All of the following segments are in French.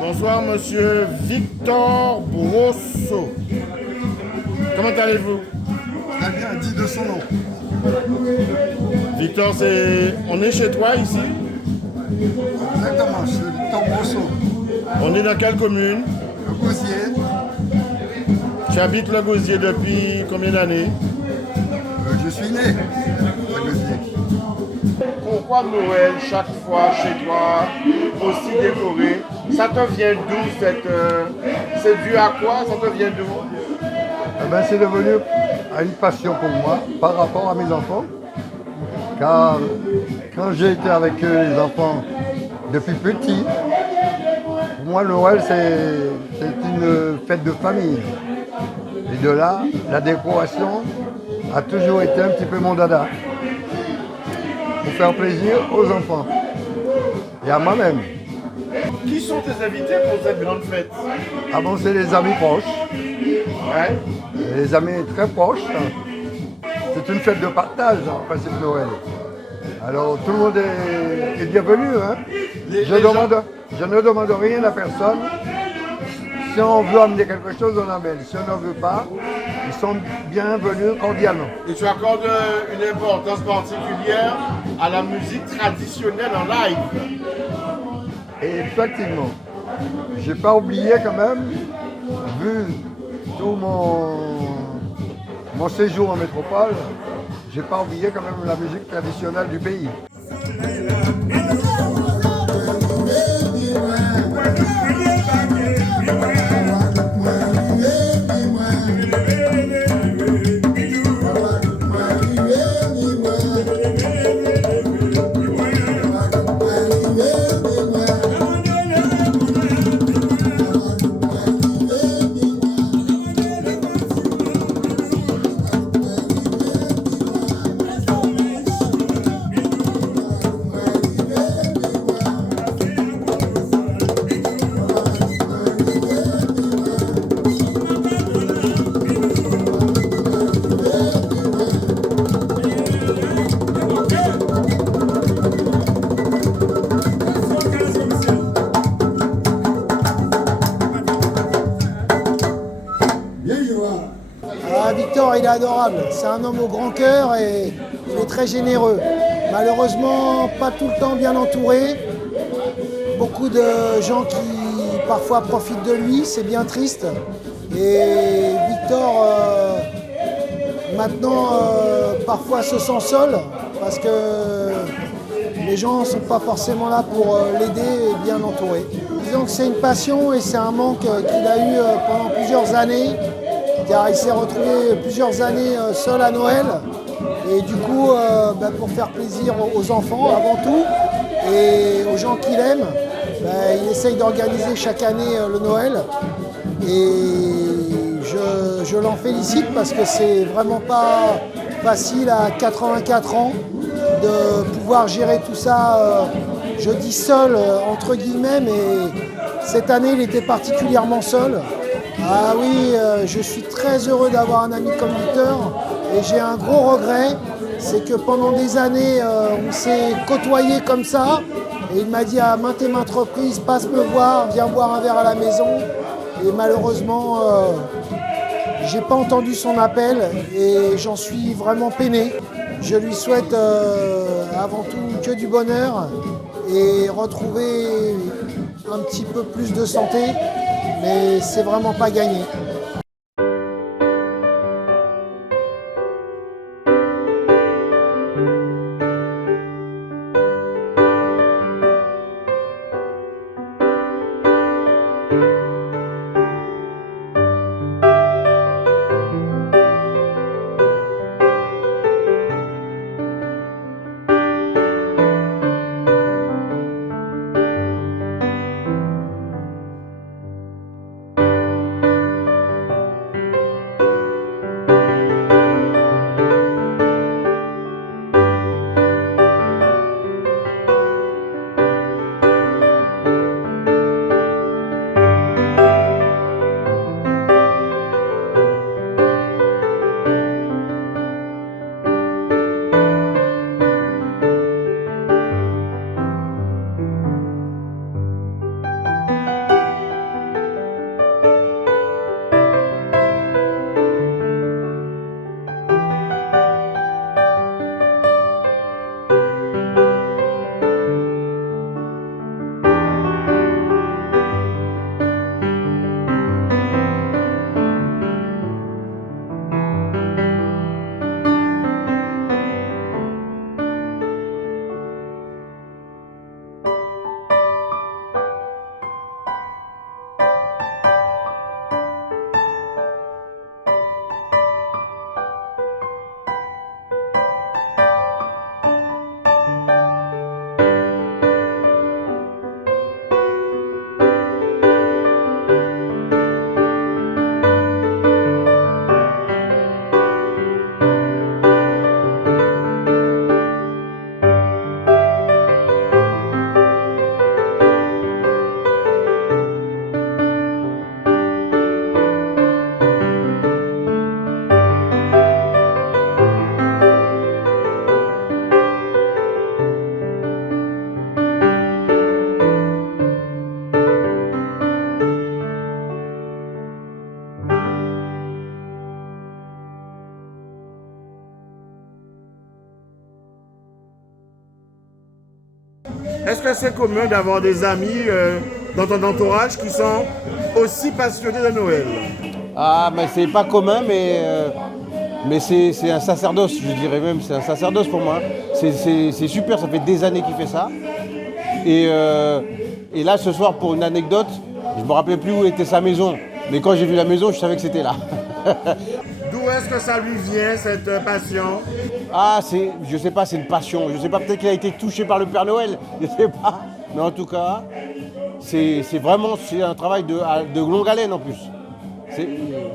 Bonsoir, monsieur Victor Brosso. Comment allez-vous? Très bien, dit de son nom. Victor, on est chez toi ici? Exactement, c'est Victor Brosso. On est dans quelle commune? Le Gosier. Tu habites le Gosier depuis combien d'années? Je suis né à Gosier. Pourquoi Noël chaque fois chez toi aussi décoré? Ça te vient d'où c'est dû à quoi? Ça te vient d'où? C'est devenu une passion pour moi par rapport à mes enfants. Car quand j'ai été avec les enfants depuis petit, pour moi Noël c'est une fête de famille. Et de là, la décoration a toujours été un petit peu mon dada. Pour faire plaisir aux enfants et à moi-même. Qui sont tes invités pour cette grande fête? Ah bon, c'est les amis proches. Ouais. Les amis très proches. C'est une fête de partage, en principe Noël. Alors tout le monde est bienvenu. Hein. Je ne demande rien à personne. Si on veut amener quelque chose, on amène. Si on n'en veut pas, ils sont bienvenus cordialement. Et tu accordes une importance particulière à la musique traditionnelle en live. Et effectivement, j'ai pas oublié quand même, vu tout mon séjour en métropole, j'ai pas oublié quand même la musique traditionnelle du pays. Victor, il est adorable. C'est un homme au grand cœur et il est très généreux. Malheureusement, pas tout le temps bien entouré. Beaucoup de gens qui parfois profitent de lui, c'est bien triste. Et Victor, maintenant, parfois se sent seul parce que les gens ne sont pas forcément là pour l'aider et bien l'entourer. Disons que c'est une passion et c'est un manque qu'il a eu pendant plusieurs années, car il s'est retrouvé plusieurs années seul à Noël. Et du coup, pour faire plaisir aux enfants avant tout et aux gens qu'il aime, il essaye d'organiser chaque année le Noël. Et je l'en félicite parce que c'est vraiment pas facile à 84 ans de pouvoir gérer tout ça, je dis seul entre guillemets, mais cette année il était particulièrement seul. Ah oui, je suis très heureux d'avoir un ami comme Victor et j'ai un gros regret, c'est que pendant des années on s'est côtoyés comme ça et il m'a dit à maintes et maintes reprises, passe me voir, viens boire un verre à la maison. Et malheureusement, j'ai pas entendu son appel et j'en suis vraiment peiné. Je lui souhaite avant tout que du bonheur et retrouver un petit peu plus de santé, mais c'est vraiment pas gagné. Est-ce que c'est commun d'avoir des amis dans ton entourage qui sont aussi passionnés de Noël? Ah, mais c'est pas commun, mais c'est un sacerdoce, je dirais même, c'est un sacerdoce pour moi. C'est super, ça fait des années qu'il fait ça. Et là, ce soir, pour une anecdote, je me rappelais plus où était sa maison. Mais quand j'ai vu la maison, je savais que c'était là. D'où est-ce que ça lui vient, cette passion? Ah, je sais pas, c'est une passion. Je sais pas, peut-être qu'il a été touché par le Père Noël, je sais pas. Mais en tout cas, c'est un travail de longue haleine en plus.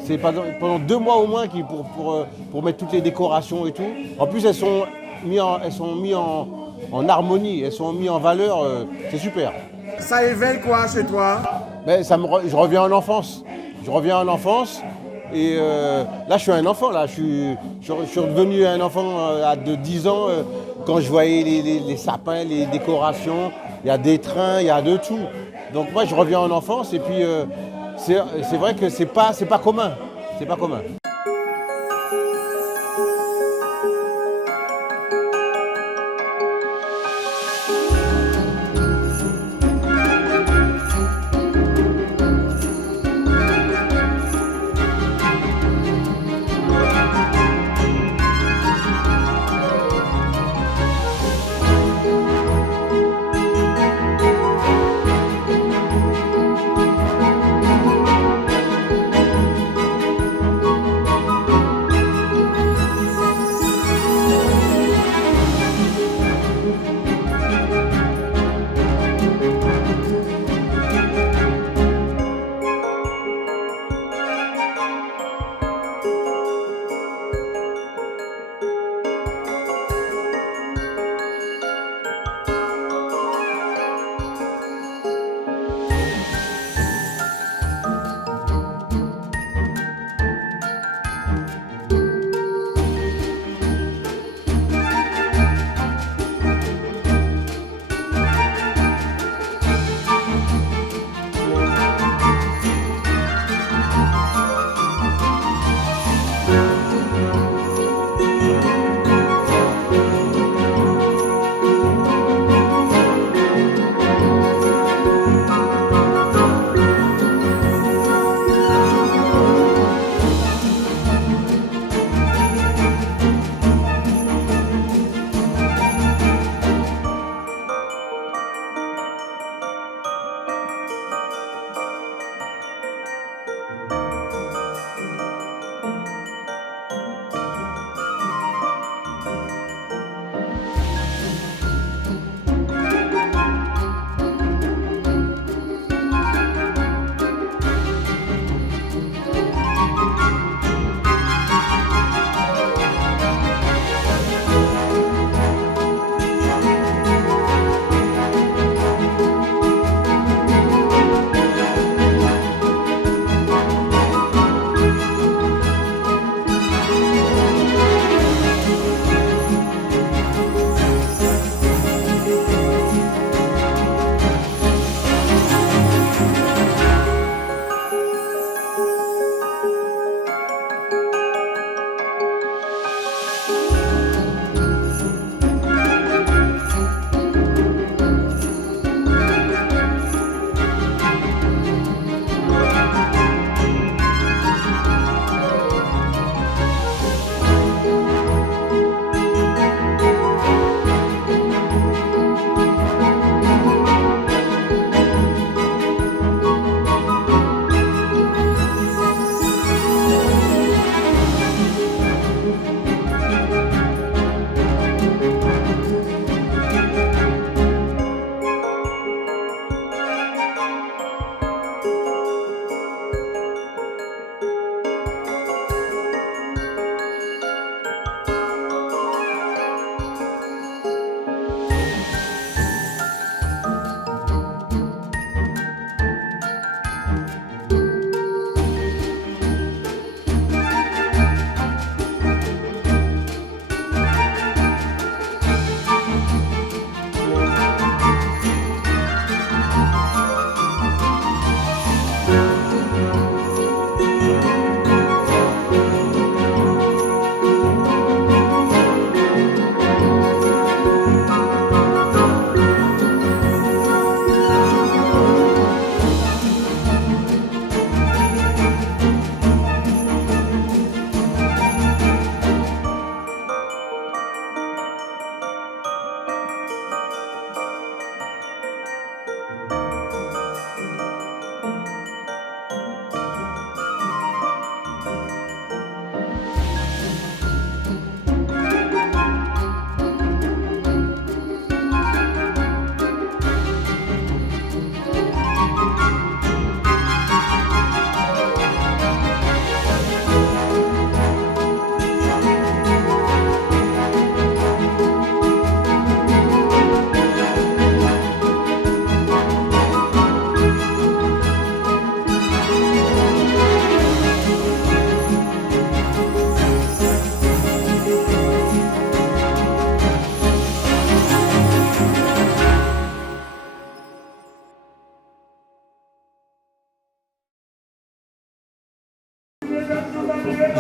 C'est pendant 2 mois au moins pour mettre toutes les décorations et tout. En plus, elles sont mises en harmonie, elles sont mises en valeur, c'est super. Ça éveille quoi chez toi? Ben, je reviens en enfance. Et là, je suis un enfant. Là. Je suis redevenu un enfant de 10 ans quand je voyais les sapins, les décorations. Il y a des trains, il y a de tout. Donc moi, je reviens en enfance et puis c'est vrai que c'est pas commun. C'est pas commun.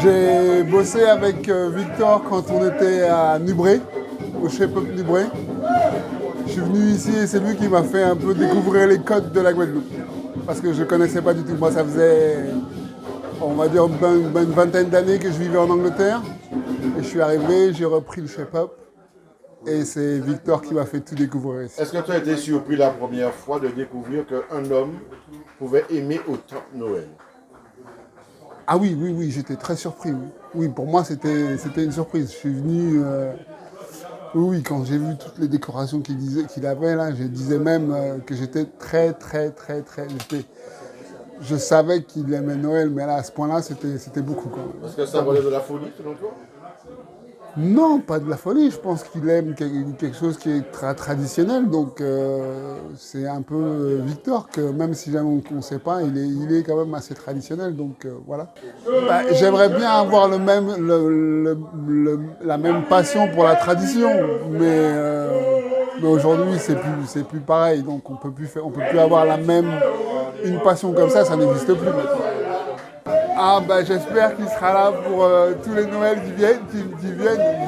J'ai bossé avec Victor quand on était à Nubray, au Shape-Up Nubray. Je suis venu ici et c'est lui qui m'a fait un peu découvrir les codes de la Guadeloupe. Parce que je ne connaissais pas du tout. Moi, ça faisait, on va dire, une vingtaine d'années que je vivais en Angleterre. Et je suis arrivé, j'ai repris le Shape-Up. Et c'est Victor qui m'a fait tout découvrir ici. Est-ce que tu as été surpris la première fois de découvrir qu'un homme pouvait aimer autant Noël? Ah oui, j'étais très surpris. Oui, pour moi, c'était une surprise. Je suis venu... oui, quand j'ai vu toutes les décorations qu'il avait, là, je disais même que j'étais très... Je savais qu'il aimait Noël, mais là, à ce point-là, c'était beaucoup. Quand même. Est-ce que ça relève de la folie, selon toi? Non, pas de la folie. Je pense qu'il aime quelque chose qui est très traditionnel. Donc, c'est un peu Victor, que même si jamais on ne sait pas, il est quand même assez traditionnel. Donc, voilà. J'aimerais bien avoir la même passion pour la tradition. Mais aujourd'hui, c'est plus pareil. Donc, on peut plus avoir une passion comme ça n'existe plus maintenant. Ah j'espère qu'il sera là pour tous les Noëls qui viennent.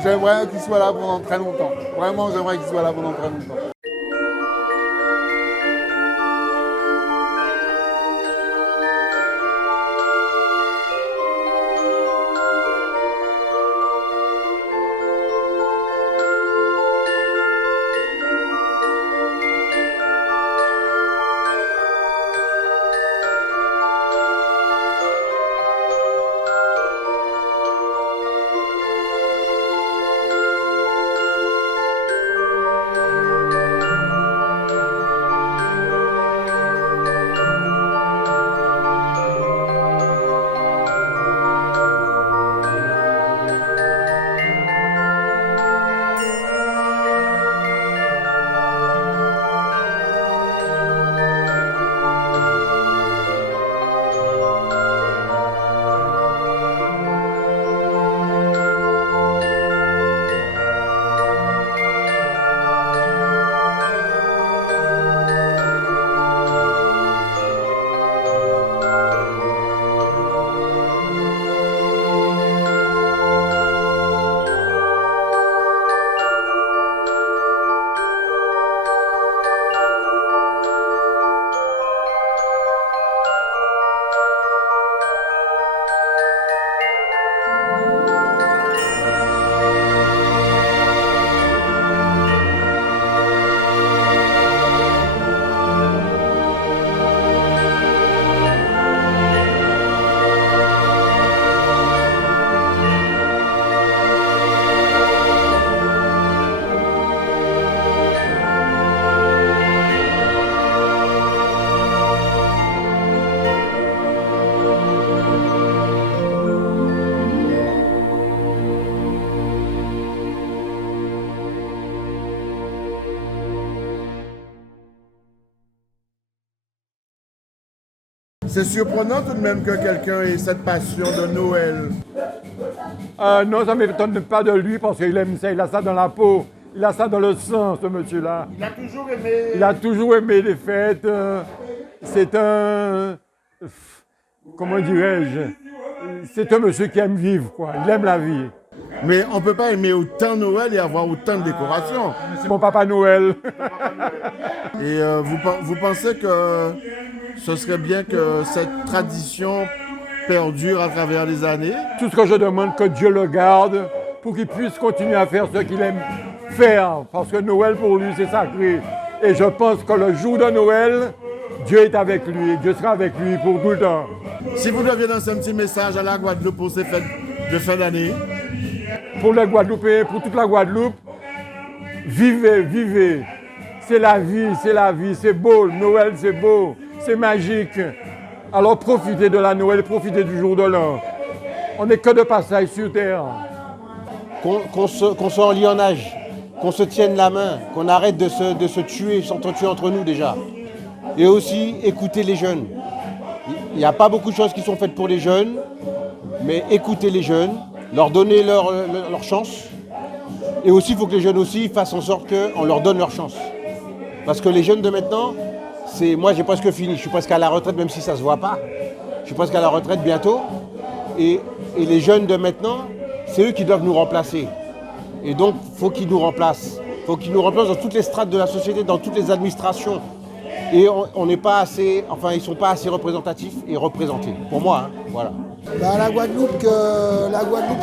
J'aimerais qu'il soit là pendant très longtemps. Vraiment, j'aimerais qu'il soit là pendant très longtemps. C'est surprenant tout de même que quelqu'un ait cette passion de Noël. Non, ça ne m'étonne pas de lui parce qu'il aime ça, il a ça dans la peau, il a ça dans le sang, ce monsieur-là. Il a toujours aimé... Il a toujours aimé les fêtes. C'est un... Comment dirais-je? C'est un monsieur qui aime vivre, quoi. Il aime la vie. Mais on ne peut pas aimer autant Noël et avoir autant de décorations. C'est mon Papa Noël. Et vous pensez que ce serait bien que cette tradition perdure à travers les années? Tout ce que je demande, que Dieu le garde pour qu'il puisse continuer à faire ce qu'il aime faire. Parce que Noël, pour lui, c'est sacré. Et je pense que le jour de Noël, Dieu est avec lui. Et Dieu sera avec lui pour tout le temps. Si vous deviez lancer un petit message à la Guadeloupe pour ces fêtes de fin d'année? Pour les Guadeloupéens, pour toute la Guadeloupe, vivez, vivez. C'est la vie, c'est beau. Noël, c'est beau, c'est magique. Alors profitez de la Noël, profitez du jour de l'an. On n'est que de passage sur terre. Qu'on soit en lionnage, qu'on se tienne la main, qu'on arrête de se tuer, s'entretuer entre nous déjà. Et aussi, écouter les jeunes. Il n'y a pas beaucoup de choses qui sont faites pour les jeunes, mais écouter les jeunes, leur donner leur chance. Et aussi, il faut que les jeunes aussi fassent en sorte qu'on leur donne leur chance. Parce que les jeunes de maintenant, moi j'ai presque fini, je suis presque à la retraite, même si ça ne se voit pas. Je suis presque à la retraite bientôt. Et les jeunes de maintenant, c'est eux qui doivent nous remplacer. Et donc, il faut qu'ils nous remplacent. Il faut qu'ils nous remplacent dans toutes les strates de la société, dans toutes les administrations. Et on n'est pas assez, enfin, ils ne sont pas assez représentatifs et représentés. Pour moi, hein, voilà. Bah, la Guadeloupe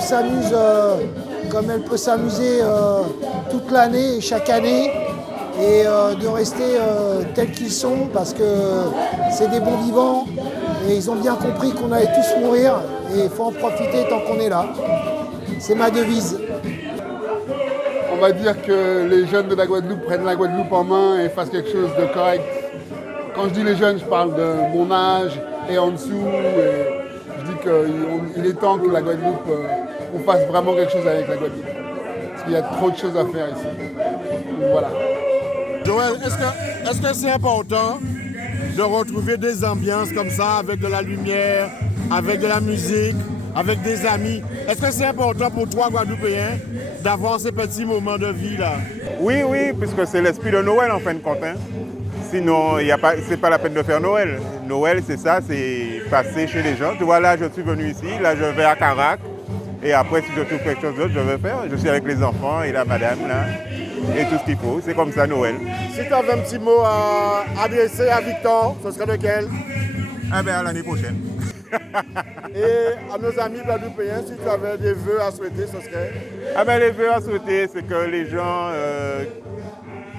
s'amuse comme elle peut s'amuser toute l'année et chaque année. Et de rester tels qu'ils sont parce que c'est des bons vivants et ils ont bien compris qu'on allait tous mourir et il faut en profiter tant qu'on est là. C'est ma devise. On va dire que les jeunes de la Guadeloupe prennent la Guadeloupe en main et fassent quelque chose de correct. Quand je dis les jeunes, je parle de mon âge et en dessous. Et je dis qu'il est temps que la Guadeloupe, on fasse vraiment quelque chose avec la Guadeloupe. Parce qu'il y a trop de choses à faire ici. Donc, voilà. Joël, est-ce que c'est important de retrouver des ambiances comme ça, avec de la lumière, avec de la musique, avec des amis? Est-ce que c'est important pour toi, Guadeloupéen, d'avoir ces petits moments de vie là? Oui, puisque c'est l'esprit de Noël en fin de compte. Hein. Sinon, c'est pas la peine de faire Noël. Noël, c'est ça, c'est passer chez les gens. Tu vois, là, je suis venu ici, là, je vais à Carac. Et après, si je trouve quelque chose d'autre, je vais faire. Je suis avec les enfants et la madame, là. Et tout ce qu'il faut. C'est comme ça, Noël. Si tu avais un petit mot à adresser à Victor, ce serait lequel? Ah ben, à l'année prochaine. Et à nos amis guadeloupéens, si tu avais des vœux à souhaiter, ce serait? Ah ben, les vœux à souhaiter, c'est que les gens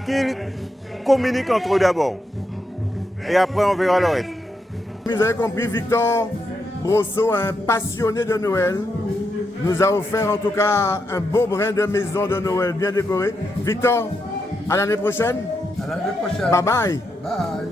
qu'ils communiquent entre eux d'abord. Et après, on verra le reste. Vous avez compris, Victor Brosseau, un passionné de Noël, nous a offert en tout cas un beau brin de maison de Noël bien décoré. Victor, à l'année prochaine. À l'année prochaine. Bye bye. Bye.